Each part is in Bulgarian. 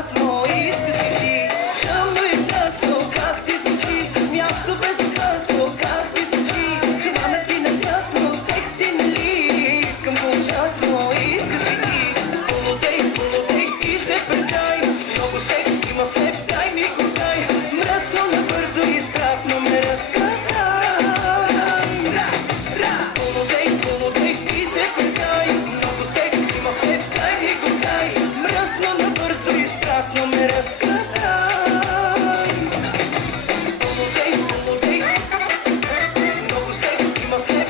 безопасно, искаш ли ти? Тъмно и тясно, как ти звучи? Място безопасно, как ти звучи? Хвана ти на тясно, секси нали? Искам по-частно, искаш ли ти? Полудей, ти се предай. Много секс има в теб, дай ми го дай. Мръсно, набързо и страстно ме разкатай. Полудей, ти се предай. Много секс има в теб, дай ми го дай. Мръсно, набързо и страстно ме разкатай. Полудей, много секс има в теб.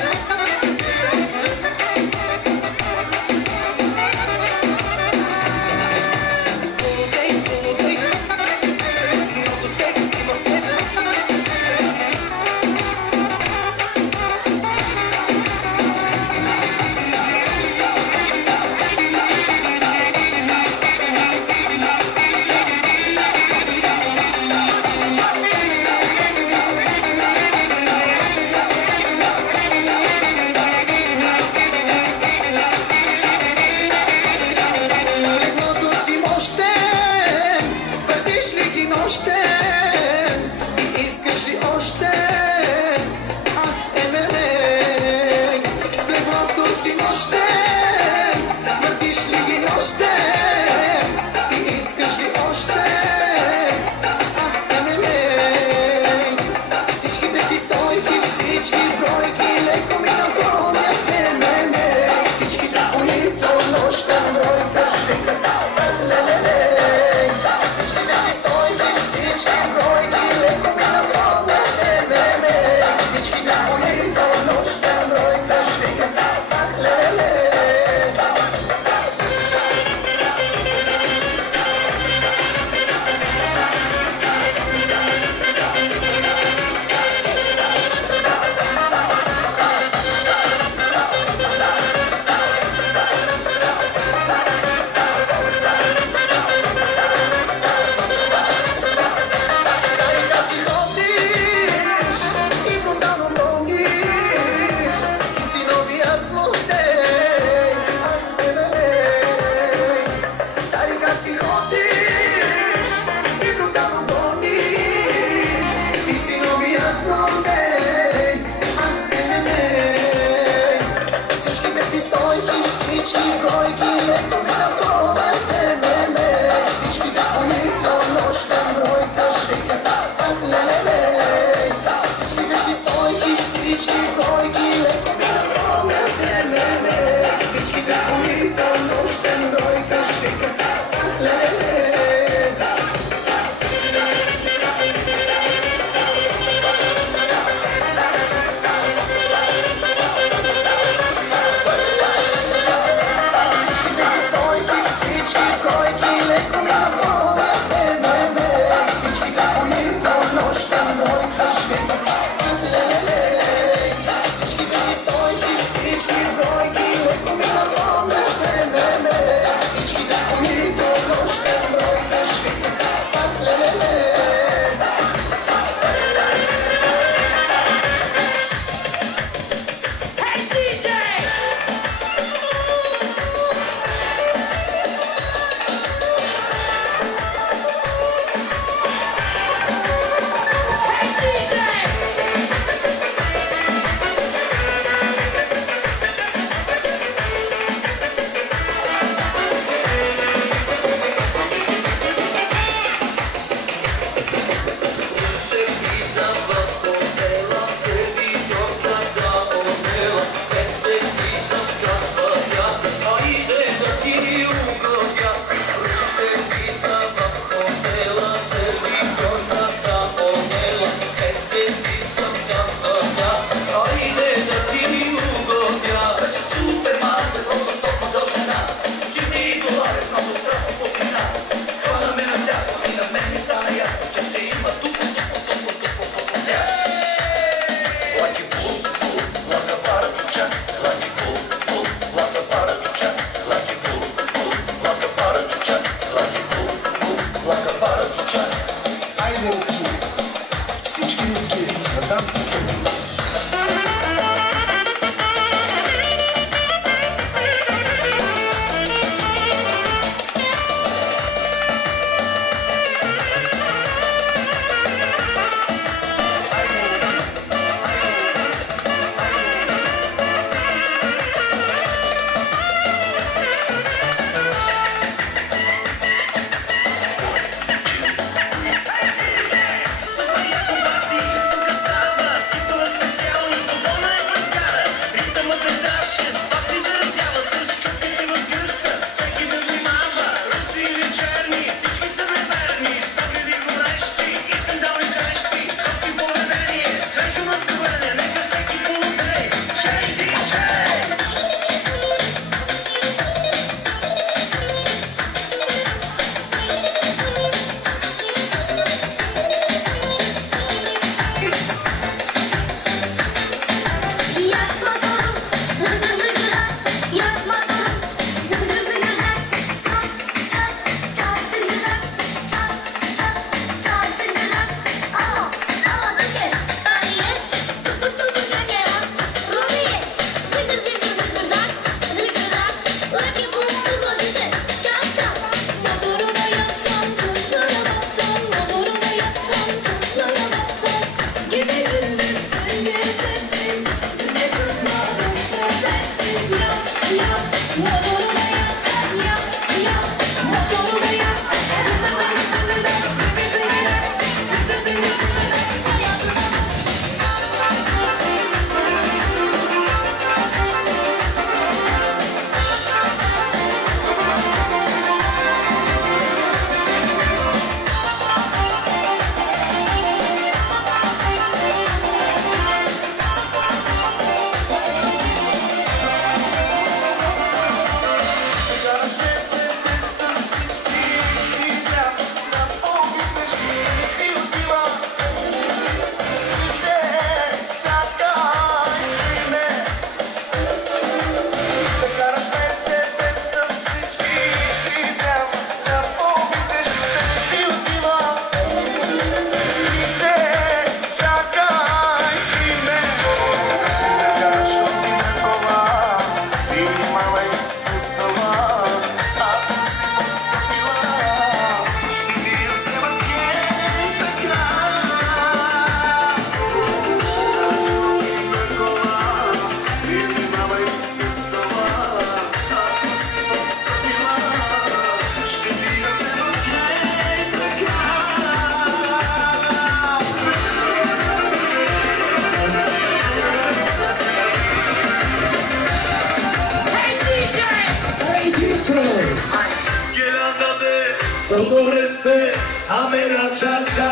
este amenaçața.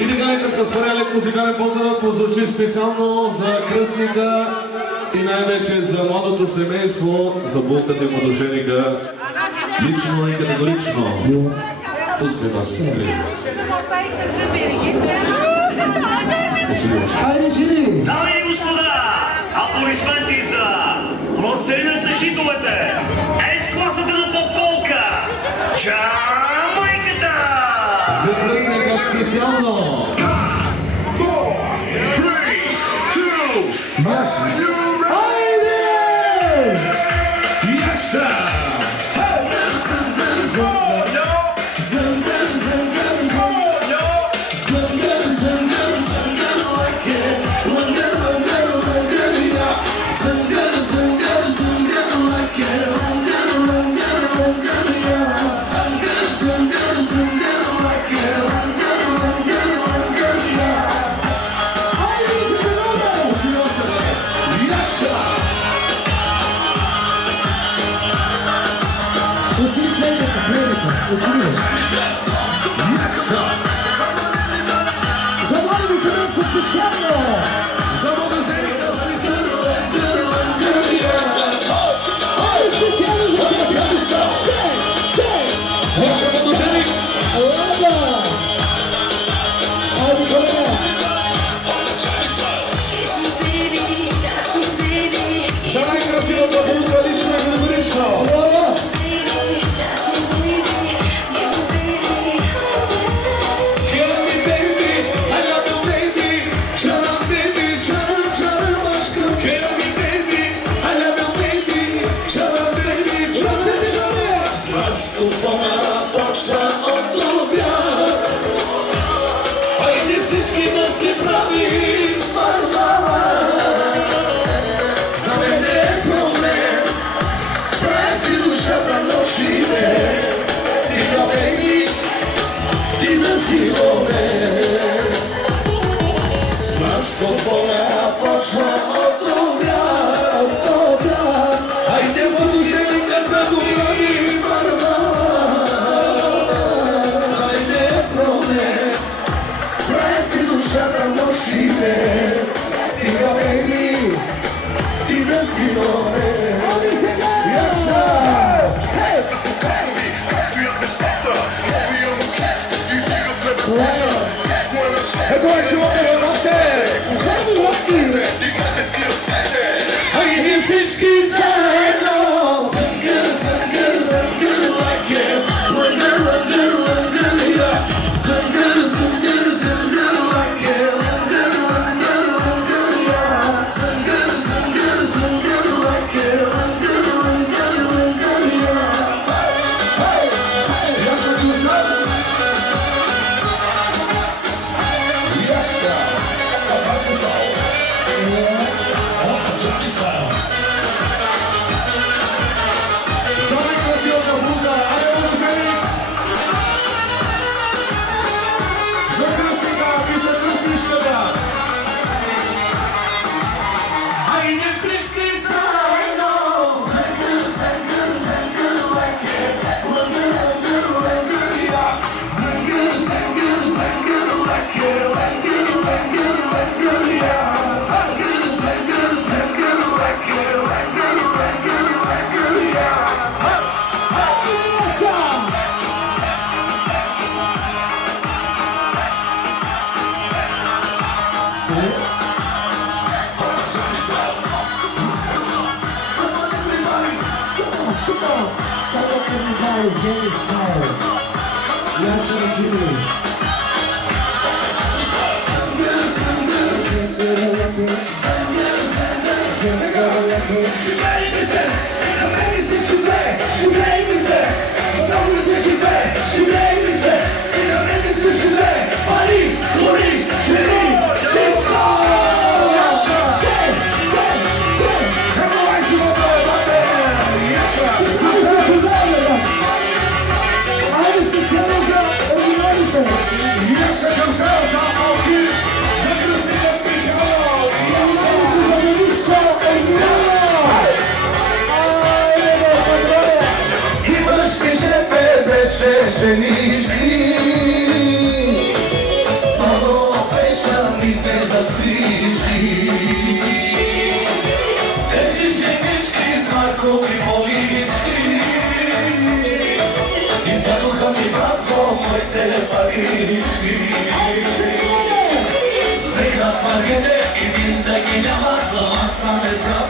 И нека с порядък музикален подарък прозвучи специално за кръстника и най-вече за младото семейство, за булката и младоженика, лично и категорично. Пускай вас, сестри. Дами и господа, аплодисменти за властелинът на хитовете, С-класата на поп-полка, Джамайката! За кръстника специално! 4, 3, 2, Хайде! Яша! За младото семейство специално! За младоженика специално! Ай, специално за семейство! Ваша младоженик! Лада! Айде, колега! За най-красивата булка лично и категорично! Всички да си правим барбара. За мен не е проблем, прави душата нощите. Стига беги, ти да си обер. С нас купона почва от обяд. Хайде всички се да го правим барбара. За мен не е проблем, прави душата нощите. Стига беги, ти да си обер. Яша! Ето е живота в нощите! Хайде всички заедно! Зънгър, зънгър, зънгър, лаке. Лънгър, лънгър, лънгър, я. Зънгър, зънгър, зънгър, лаке. Лънгър, лънгър, лънгър, я. Зънгър, зънгър, зънгър, лаке. Лънгър, лънгър, лънгър, я. Яша Гюзар! Яша! За най-красивата булка, айде младоженик! За кръстника и за кръстничката! Хайде всички заедно! Зънгър, зънгър, зънгър, лаке. Лънгър, лънгър, лънгър, я. Зънгър, зънгър, зънгър, лаке. Лънгър, лънгър, лънгър, я. Зънгър, зънгър, зънгър, лаке. Лънгър, лънгър, лънгър, я. Jenny style. Yes, it's you. Come on, женишки. Много пешан изглеждат всички. Тези женички с маркови полички изядоха ми, братко, моите парички. Взеха парите, един да ги няма, главата не знам.